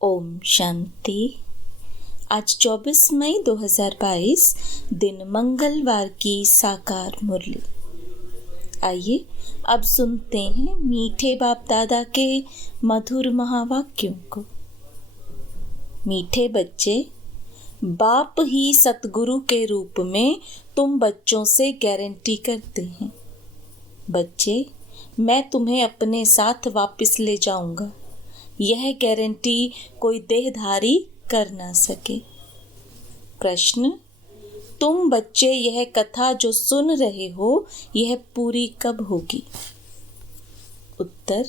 ओम शांति। आज 24 मई 2022 दिन मंगलवार की साकार मुरली। आइए अब सुनते हैं मीठे बाप दादा के मधुर महावाक्यों को। मीठे बच्चे, बाप ही सतगुरु के रूप में तुम बच्चों से गारंटी करते हैं। बच्चे, मैं तुम्हें अपने साथ वापस ले जाऊंगा। यह गारंटी कोई देहधारी कर ना सके। प्रश्न, तुम बच्चे यह कथा जो सुन रहे हो यह पूरी कब होगी? उत्तर,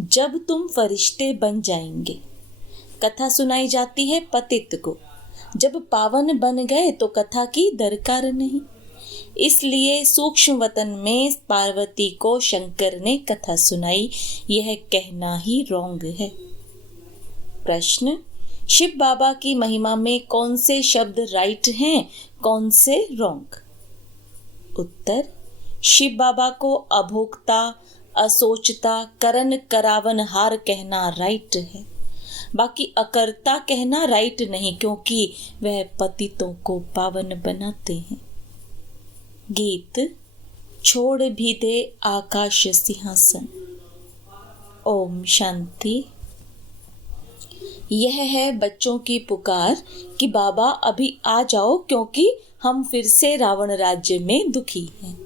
जब तुम फरिश्ते बन जाएंगे। कथा सुनाई जाती है पतित को, जब पावन बन गए तो कथा की दरकार नहीं। इसलिए सूक्ष्म वतन में पार्वती को शंकर ने कथा सुनाई, यह कहना ही रॉन्ग है। प्रश्न, शिव बाबा की महिमा में कौन से शब्द राइट हैं, कौन से रॉन्ग? उत्तर, शिव बाबा को अभोक्ता, असोचता, करन करावन हार कहना राइट है। बाकी अकर्ता कहना राइट नहीं, क्योंकि वह पतितों को पावन बनाते हैं। गीत छोड़ भी दे आकाश सिंहासन। ओम शांति। यह है बच्चों की पुकार कि बाबा अभी आ जाओ, क्योंकि हम फिर से रावण राज्य में दुखी हैं।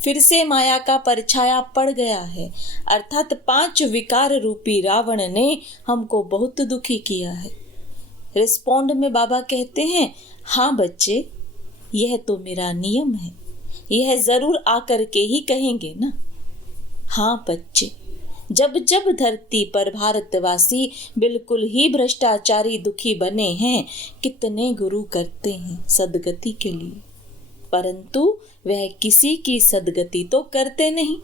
फिर से माया का परछाया पड़ गया है, अर्थात 5 विकार रूपी रावण ने हमको बहुत दुखी किया है। रिस्पोंड में बाबा कहते हैं, हाँ बच्चे, यह तो मेरा नियम है। यह जरूर आकर के ही कहेंगे ना। हाँ बच्चे, जब जब धरती पर भारतवासी बिल्कुल ही भ्रष्टाचारी दुखी बने हैं, कितने गुरु करते हैं सदगति के लिए, परंतु वह किसी की सदगति तो करते नहीं।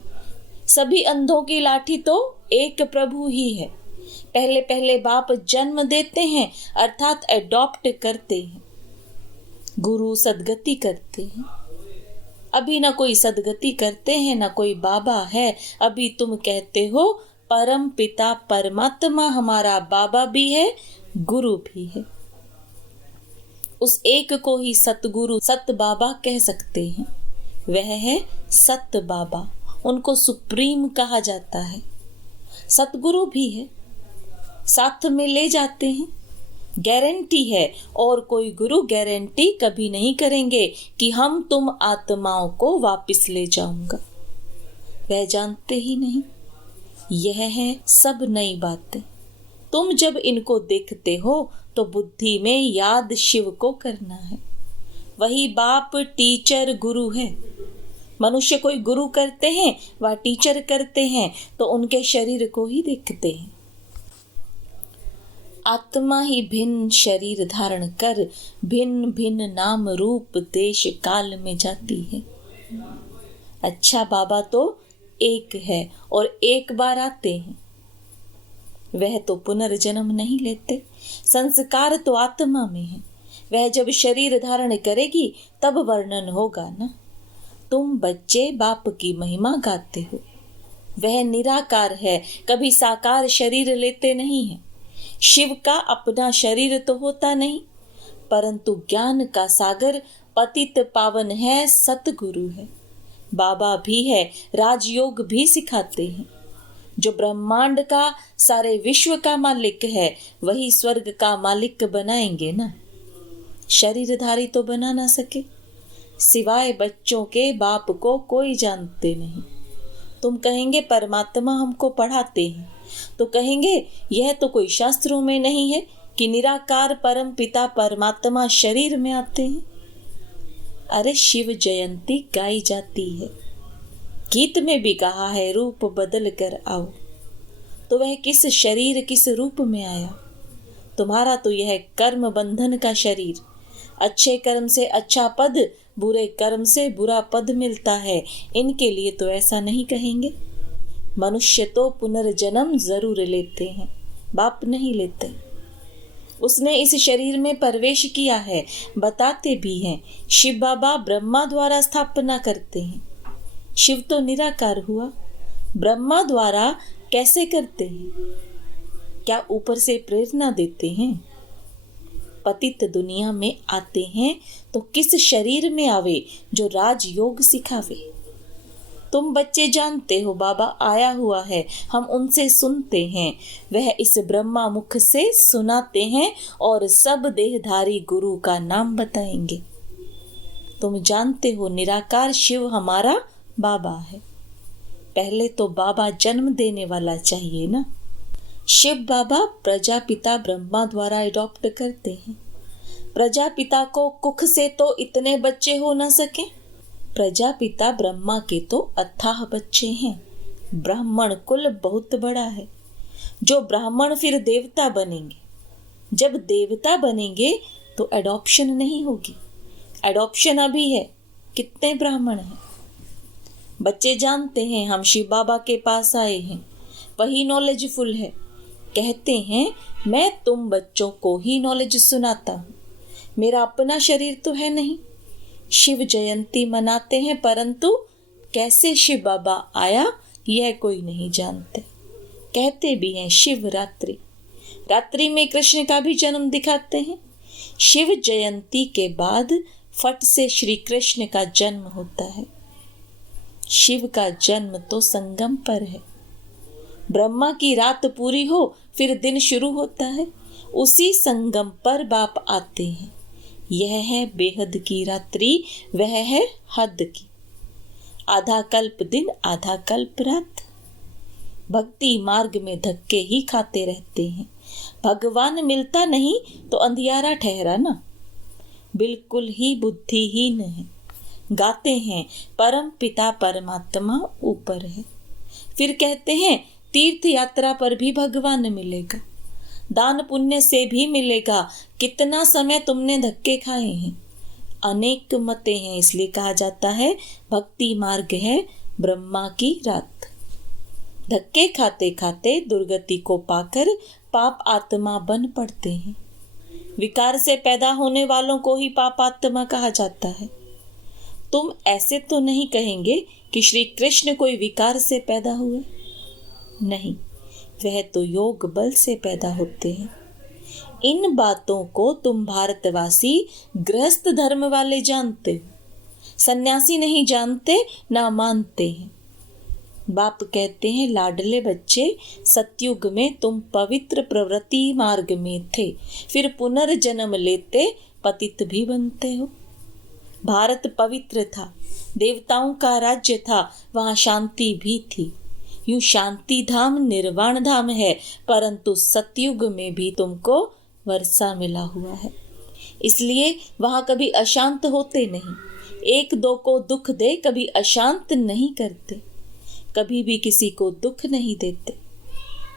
सभी अंधों की लाठी तो एक प्रभु ही है। पहले पहले बाप जन्म देते हैं, अर्थात एडॉप्ट करते हैं। गुरु सदगति करते हैं। अभी ना कोई सदगति करते हैं, ना कोई बाबा है। अभी तुम कहते हो परम पिता परमात्मा हमारा बाबा भी है, गुरु भी है। उस एक को ही सतगुरु सत बाबा कह सकते हैं। वह है सत बाबा, उनको सुप्रीम कहा जाता है। सतगुरु भी है, साथ में ले जाते हैं। गारंटी है, और कोई गुरु गारंटी कभी नहीं करेंगे कि हम तुम आत्माओं को वापस ले जाऊंगा। वह जानते ही नहीं। यह है सब नई बातें। तुम जब इनको देखते हो तो बुद्धि में याद शिव को करना है। वही बाप टीचर गुरु है। मनुष्य कोई गुरु करते हैं व टीचर करते हैं तो उनके शरीर को ही देखते हैं। आत्मा ही भिन्न शरीर धारण कर भिन्न भिन्न नाम रूप देश काल में जाती है। अच्छा, बाबा तो एक है और एक बार आते हैं। वह तो पुनर्जन्म नहीं लेते। संस्कार तो आत्मा में है। वह जब शरीर धारण करेगी तब वर्णन होगा ना। तुम बच्चे बाप की महिमा गाते हो। वह निराकार है, कभी साकार शरीर लेते नहीं है। शिव का अपना शरीर तो होता नहीं, परंतु ज्ञान का सागर पतित पावन है, सतगुरु है। बाबा भी है, राजयोग भी सिखाते हैं। जो ब्रह्मांड का, सारे विश्व का मालिक है, वही स्वर्ग का मालिक बनाएंगे ना। शरीरधारी तो बना ना सके। सिवाय बच्चों के बाप को कोई जानते नहीं। तुम कहेंगे परमात्मा हमको पढ़ाते हैं, तो कहेंगे यह तो कोई शास्त्रों में नहीं है कि निराकार परम पिता परमात्मा शरीर में आते हैं। अरे शिव जयंती गाई जाती है। गीत में भी कहा है रूप बदल कर आओ। तो वह किस शरीर किस रूप में आया? तुम्हारा तो यह कर्म बंधन का शरीर। अच्छे कर्म से अच्छा पद, बुरे कर्म से बुरा पद मिलता है। इनके लिए तो ऐसा नहीं कहेंगे। मनुष्य तो पुनर्जन्म जरूर लेते हैं, बाप नहीं लेते। उसने इस शरीर में प्रवेश किया है, बताते भी हैं। शिव बाबा ब्रह्मा द्वारा स्थापना करते हैं। शिव तो निराकार हुआ, ब्रह्मा द्वारा कैसे करते हैं? क्या ऊपर से प्रेरणा देते हैं? पतित दुनिया में आते हैं तो किस शरीर में आवे जो राजयोग सिखावे। तुम बच्चे जानते हो बाबा आया हुआ है, हम उनसे सुनते हैं, वह इस ब्रह्मा मुख से सुनाते हैं और सब देहधारी गुरु का नाम बताएंगे। तुम जानते हो निराकार शिव हमारा बाबा है। पहले तो बाबा जन्म देने वाला चाहिए ना। शिव बाबा प्रजापिता ब्रह्मा द्वारा अडॉप्ट करते हैं। प्रजापिता को कुख से तो इतने बच्चे हो न सके। प्रजापिता ब्रह्मा के तो अथाह बच्चे हैं। ब्राह्मण कुल बहुत बड़ा है। जो ब्राह्मण फिर देवता बनेंगे। जब देवता बनेंगे तो एडॉप्शन नहीं होगी। एडॉप्शन अभी है। कितने ब्राह्मण हैं? बच्चे जानते हैं हम शिव बाबा के पास आए हैं। वही नॉलेजफुल है। कहते हैं मैं तुम बच्चों को ही नॉलेज सुनाता हूँ, मेरा अपना शरीर तो है नहीं। शिव जयंती मनाते हैं परंतु कैसे शिव बाबा आया यह कोई नहीं जानते। कहते भी हैं शिवरात्रि, रात्रि में कृष्ण का भी जन्म दिखाते हैं। शिव जयंती के बाद फट से श्री कृष्ण का जन्म होता है। शिव का जन्म तो संगम पर है। ब्रह्मा की रात पूरी हो फिर दिन शुरू होता है। उसी संगम पर बाप आते हैं। यह है बेहद की रात्रि, वह है हद की। आधा कल्प दिन आधा कल्प रात। भक्ति मार्ग में धक्के ही खाते रहते हैं। भगवान मिलता नहीं तो अंधियारा ठहरा ना। बिल्कुल ही बुद्धिहीन है। गाते हैं परम पिता परमात्मा ऊपर है। फिर कहते हैं तीर्थ यात्रा पर भी भगवान मिलेगा, दान पुण्य से भी मिलेगा। कितना समय तुमने धक्के खाए हैं। अनेक मतें हैं, इसलिए कहा जाता है भक्ति मार्ग है ब्रह्मा की रात। धक्के खाते खाते दुर्गति को पाकर पाप आत्मा बन पड़ते हैं। विकार से पैदा होने वालों को ही पाप आत्मा कहा जाता है। तुम ऐसे तो नहीं कहेंगे कि श्री कृष्ण कोई विकार से पैदा हुए? नहीं, वह तो योग बल से पैदा होते हैं। इन बातों को तुम भारतवासी गृहस्थ धर्म वाले जानते हो, सन्यासी नहीं जानते ना मानते हैं। बाप कहते हैं लाडले बच्चे, सतयुग में तुम पवित्र प्रवृत्ति मार्ग में थे, फिर पुनर्जन्म लेते पतित भी बनते हो। भारत पवित्र था, देवताओं का राज्य था, वहाँ शांति भी थी। यूं शांति धाम निर्वाण धाम है, परंतु सतयुग में भी तुमको वर्षा मिला हुआ है, इसलिए वहाँ कभी अशांत होते नहीं। एक दो को दुख दे कभी अशांत नहीं करते, कभी भी किसी को दुख नहीं देते।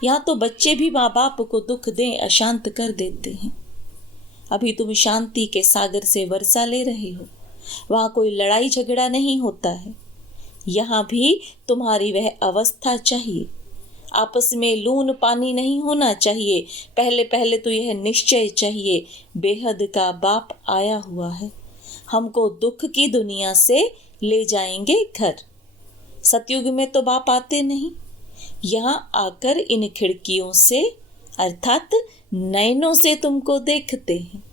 यहाँ तो बच्चे भी माँ बाप को दुख दें अशांत कर देते हैं। अभी तुम शांति के सागर से वर्षा ले रहे हो, वहाँ कोई लड़ाई झगड़ा नहीं होता है। यहाँ भी तुम्हारी वह अवस्था चाहिए। आपस में लून पानी नहीं होना चाहिए। पहले पहले तो यह निश्चय चाहिए बेहद का बाप आया हुआ है, हमको दुख की दुनिया से ले जाएंगे घर। सतयुग में तो बाप आते नहीं, यहाँ आकर इन खिड़कियों से अर्थात नयनों से तुमको देखते हैं।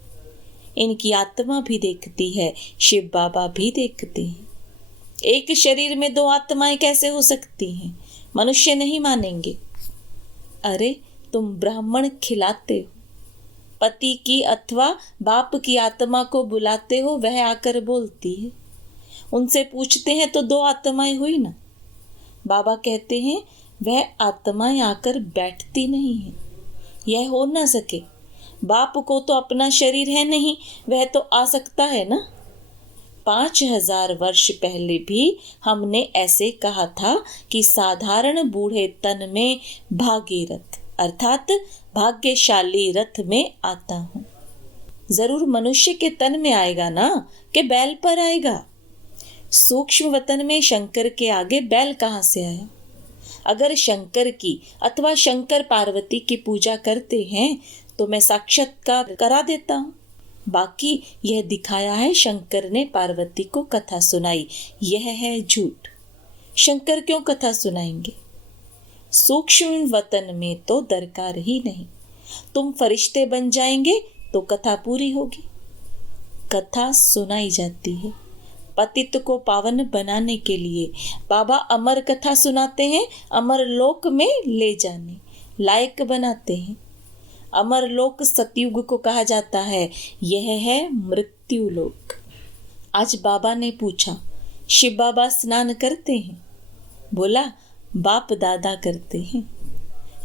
इनकी आत्मा भी देखती है, शिव बाबा भी देखते हैं। एक शरीर में दो आत्माएं कैसे हो सकती हैं? मनुष्य नहीं मानेंगे। अरे तुम ब्राह्मण खिलाते हो, पति की अथवा बाप की आत्मा को बुलाते हो, वह आकर बोलती है। उनसे पूछते हैं तो दो आत्माएं हुई ना। बाबा कहते हैं वह आत्माएं आकर बैठती नहीं है, यह हो ना सके। बाप को तो अपना शरीर है नहीं, वह तो आ सकता है ना। 5000 वर्ष पहले भी हमने ऐसे कहा था कि साधारण बूढ़े तन में भागीरथ अर्थात भाग्यशाली रथ में आता हूँ। जरूर मनुष्य के तन में आएगा ना, कि बैल पर आएगा। सूक्ष्म वतन में शंकर के आगे बैल कहाँ से आया? अगर शंकर की अथवा शंकर पार्वती की पूजा करते हैं तो मैं साक्षात्कार करा देता हूँ। बाकी यह दिखाया है शंकर ने पार्वती को कथा सुनाई, यह है झूठ। शंकर क्यों कथा सुनाएंगे? सूक्ष्म वतन में तो दरकार ही नहीं। तुम फरिश्ते बन जाएंगे तो कथा पूरी होगी। कथा सुनाई जाती है। पतित को पावन बनाने के लिए बाबा अमर कथा सुनाते हैं, अमर लोक में ले जाने लायक बनाते हैं। अमर लोक सतयुग को कहा जाता है, यह है मृत्यु लोक। आज बाबा ने पूछा, शिव बाबा स्नान करते हैं? बोला, बाप दादा करते हैं।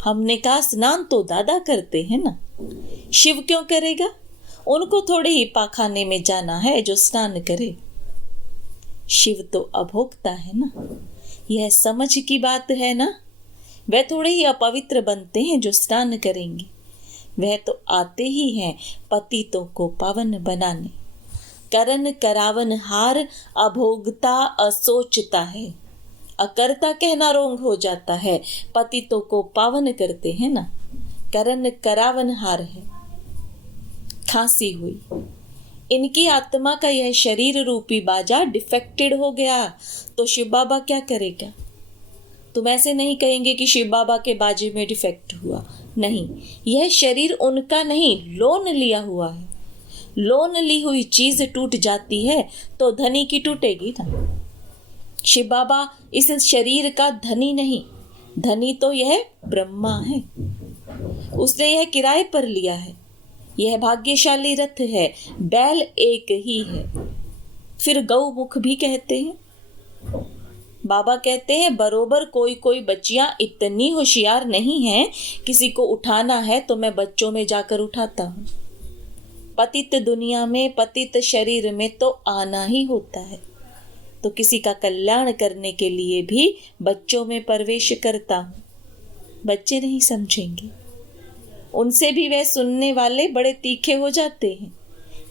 हमने कहा, स्नान तो दादा करते हैं ना, शिव क्यों करेगा? उनको थोड़े ही पाखाने में जाना है जो स्नान करे। शिव तो अभोक्ता है ना, यह समझ की बात है ना। वह थोड़े ही अपवित्र बनते हैं जो स्नान करेंगे, वह तो आते ही हैं पतितों को पावन बनाने। करन करावन हार अभोगता असोचता है। अकर्ता कहना रोंग हो जाता है, पतितों को पावन करते हैं ना। करन करावन हार है। खांसी हुई, इनकी आत्मा का यह शरीर रूपी बाजा डिफेक्टेड हो गया तो शिव बाबा क्या करेगा? तुम ऐसे नहीं कहेंगे कि शिव बाबा के बाजे में डिफेक्ट हुआ, नहीं, यह शरीर उनका नहीं, लोन लिया हुआ है। लोन ली हुई चीज टूट जाती है तो धनी की टूटेगी ना। शिव बाबा इस शरीर का धनी नहीं, धनी तो यह ब्रह्मा है, उसने यह किराए पर लिया है। यह भाग्यशाली रथ है, बैल एक ही है। फिर गौमुख भी कहते हैं। बाबा कहते हैं, बरोबर कोई कोई बच्चियां इतनी होशियार नहीं हैं, किसी को उठाना है तो मैं बच्चों में जाकर उठाता हूँ। पतित दुनिया में, पतित शरीर में तो आना ही होता है, तो किसी का कल्याण करने के लिए भी बच्चों में प्रवेश करता हूँ। बच्चे नहीं समझेंगे, उनसे भी वह सुनने वाले बड़े तीखे हो जाते हैं।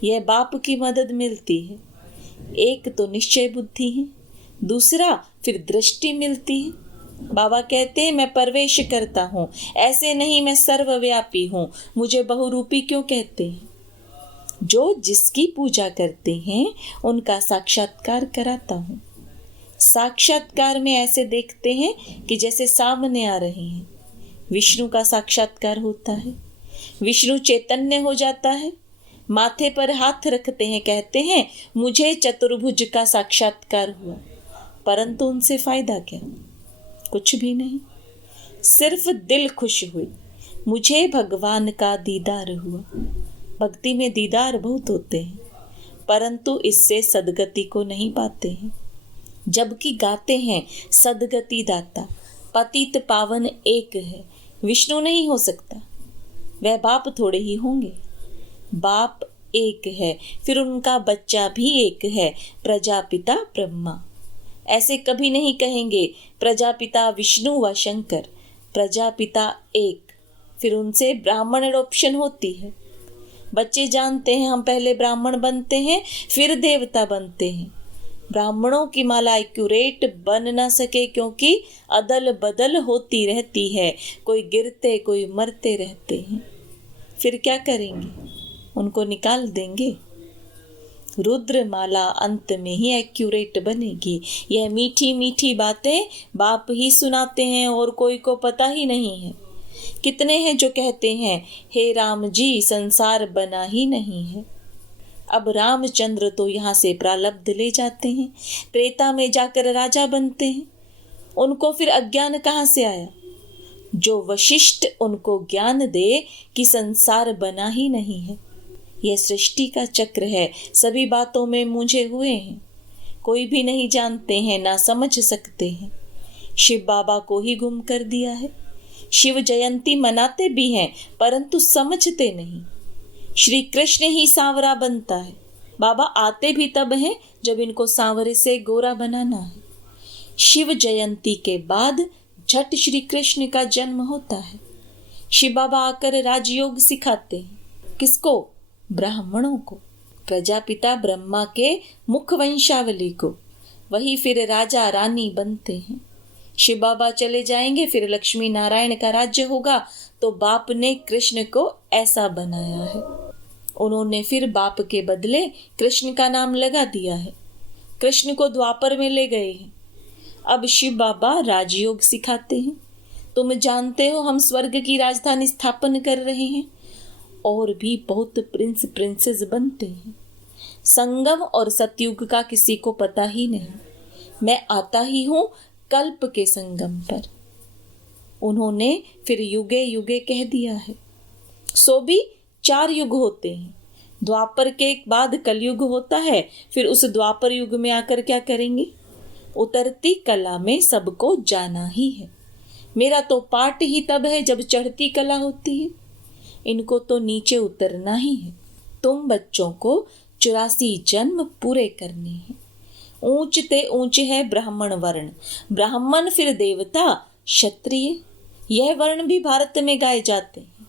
यह बाप की मदद मिलती है। एक तो निश्चय बुद्धि है, दूसरा फिर दृष्टि मिलती है। बाबा कहते हैं, मैं प्रवेश करता हूँ, ऐसे नहीं मैं सर्वव्यापी हूँ। मुझे बहुरूपी क्यों कहते हैं? जो जिसकी पूजा करते हैं उनका साक्षात्कार कराता हूँ। साक्षात्कार में ऐसे देखते हैं कि जैसे सामने आ रहे हैं। विष्णु का साक्षात्कार होता है, विष्णु चैतन्य हो जाता है, माथे पर हाथ रखते हैं, कहते हैं मुझे चतुर्भुज का साक्षात्कार हुआ। परंतु उनसे फायदा क्या? कुछ भी नहीं। सिर्फ दिल खुश हुई, मुझे भगवान का दीदार हुआ। भक्ति में दीदार बहुत होते हैं, परंतु इससे सदगति को नहीं पाते हैं। जबकि गाते हैं सदगति दाता, पतित पावन एक है। विष्णु नहीं हो सकता, वह बाप थोड़े ही होंगे। बाप एक है, फिर उनका बच्चा भी एक है, प्रजापिता ब्रह्मा। ऐसे कभी नहीं कहेंगे प्रजापिता विष्णु व शंकर। प्रजापिता एक, फिर उनसे ब्राह्मण एडॉप्शन होती है। बच्चे जानते हैं हम पहले ब्राह्मण बनते हैं, फिर देवता बनते हैं। ब्राह्मणों की माला एक्यूरेट बन ना सके क्योंकि अदल बदल होती रहती है, कोई गिरते कोई मरते रहते हैं। फिर क्या करेंगे? उनको निकाल देंगे। रुद्र माला अंत में ही एक्यूरेट बनेगी। यह मीठी मीठी बातें बाप ही सुनाते हैं और कोई को पता ही नहीं है। कितने हैं जो कहते हैं, हे राम जी संसार बना ही नहीं है। अब रामचंद्र तो यहाँ से प्रारब्ध ले जाते हैं, त्रेता में जाकर राजा बनते हैं। उनको फिर अज्ञान कहाँ से आया? जो वशिष्ठ उनको ज्ञान दे कि संसार बना ही नहीं है। यह सृष्टि का चक्र है, सभी बातों में मुझे हुए हैं। कोई भी नहीं जानते हैं, ना समझ सकते हैं। शिव बाबा को ही गुम कर दिया है। शिव जयंती मनाते भी हैं, परंतु समझते नहीं। श्री कृष्ण ही सांवरा बनता है। बाबा आते भी तब हैं जब इनको सांवरे से गोरा बनाना है। शिव जयंती के बाद झट श्री कृष्ण का जन्म होता है। शिव बाबा आकर राजयोग सिखाते हैं। किसको? ब्राह्मणों को, प्रजापिता ब्रह्मा के मुख वंशावली को। वही फिर राजा रानी बनते हैं। शिव बाबा चले जाएंगे, फिर लक्ष्मी नारायण का राज्य होगा। तो बाप ने कृष्ण को ऐसा बनाया है। उन्होंने फिर बाप के बदले कृष्ण का नाम लगा दिया है। कृष्ण को द्वापर में ले गए हैं। अब शिव बाबा राजयोग सिखाते हैं, तुम जानते हो हम स्वर्ग की राजधानी स्थापन कर रहे हैं, और भी बहुत प्रिंस प्रिंसेस बनते हैं। संगम और सतयुग का किसी को पता ही नहीं। मैं आता ही हूँ कल्प के संगम पर। उन्होंने फिर युगे युगे कह दिया है। सो भी 4 युग होते हैं। द्वापर के बाद कलयुग होता है, फिर उस द्वापर युग में आकर क्या करेंगे? उतरती कला में सबको जाना ही है। मेरा तो पाठ ही तब है जब चढ़ती कला होती है। इनको तो नीचे उतरना ही है। तुम बच्चों को 84 जन्म पूरे करने हैं। ऊंचते ऊंचे है ब्राह्मण वर्ण, ब्राह्मण फिर देवता, क्षत्रिय, यह वर्ण भी भारत में गाए जाते हैं।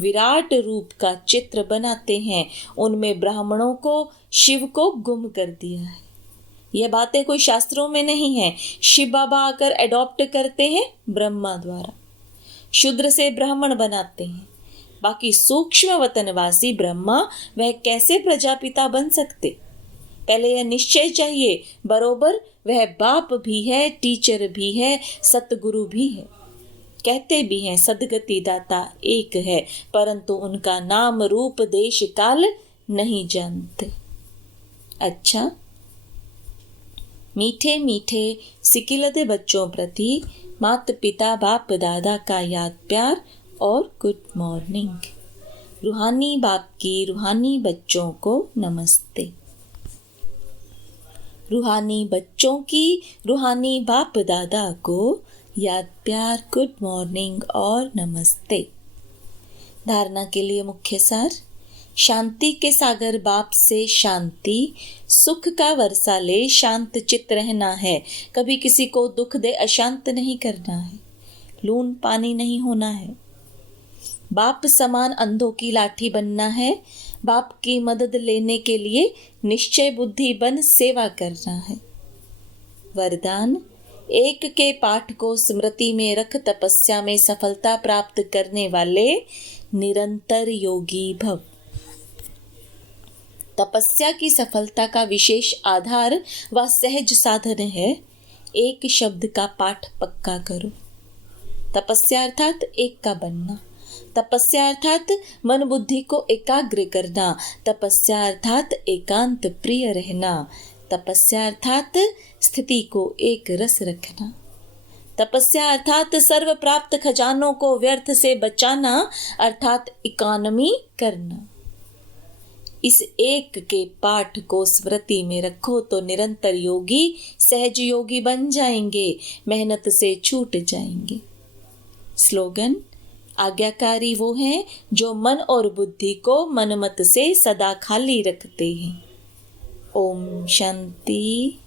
विराट रूप का चित्र बनाते हैं, उनमें ब्राह्मणों को, शिव को गुम कर दिया है। यह बातें कोई शास्त्रों में नहीं है, शिव बाबा आकर एडॉप्ट करते हैं ब्रह्मा द्वारा। शूद्र से ब्राह्मण बनाते हैं। बाकी सूक्ष्म वतनवासी ब्रह्मा वह कैसे प्रजापिता बन सकते? पहले यह निश्चय चाहिए। बरोबर वह बाप भी है, टीचर भी है, सतगुरु भी है। कहते भी हैं सदगति दाता एक है, परंतु उनका नाम रूप देश काल नहीं जानते। अच्छा, मीठे मीठे सिकिलते बच्चों प्रति माता पिता बाप दादा का याद प्यार और गुड मॉर्निंग। रूहानी बाप की रूहानी बच्चों को नमस्ते। रूहानी बच्चों की रूहानी बाप दादा को याद प्यार, गुड मॉर्निंग और नमस्ते। धारणा के लिए मुख्य सार। शांति के सागर बाप से शांति, सुख का वर्षा ले, शांत चित्त रहना है। कभी किसी को दुख दे अशांत नहीं करना है। लून पानी नहीं होना है। बाप समान अंधों की लाठी बनना है। बाप की मदद लेने के लिए निश्चय बुद्धि बन सेवा करना है। वरदान। एक के पाठ को स्मृति में रख तपस्या में सफलता प्राप्त करने वाले निरंतर योगी भव। तपस्या की सफलता का विशेष आधार व सहज साधन है। एक शब्द का पाठ पक्का करो। तपस्या अर्थात एक का बनना। तपस्या अर्थात मन बुद्धि को एकाग्र करना। तपस्या अर्थात एकांत प्रिय रहना। तपस्या अर्थात स्थिति को एक रस रखना। तपस्या अर्थात सर्व प्राप्त खजानों को व्यर्थ से बचाना, अर्थात इकोनॉमी करना। इस एक के पाठ को स्मृति में रखो तो निरंतर योगी सहज योगी बन जाएंगे, मेहनत से छूट जाएंगे। स्लोगन। आज्ञाकारी वो हैं जो मन और बुद्धि को मनमत से सदा खाली रखते हैं। ओम शांति।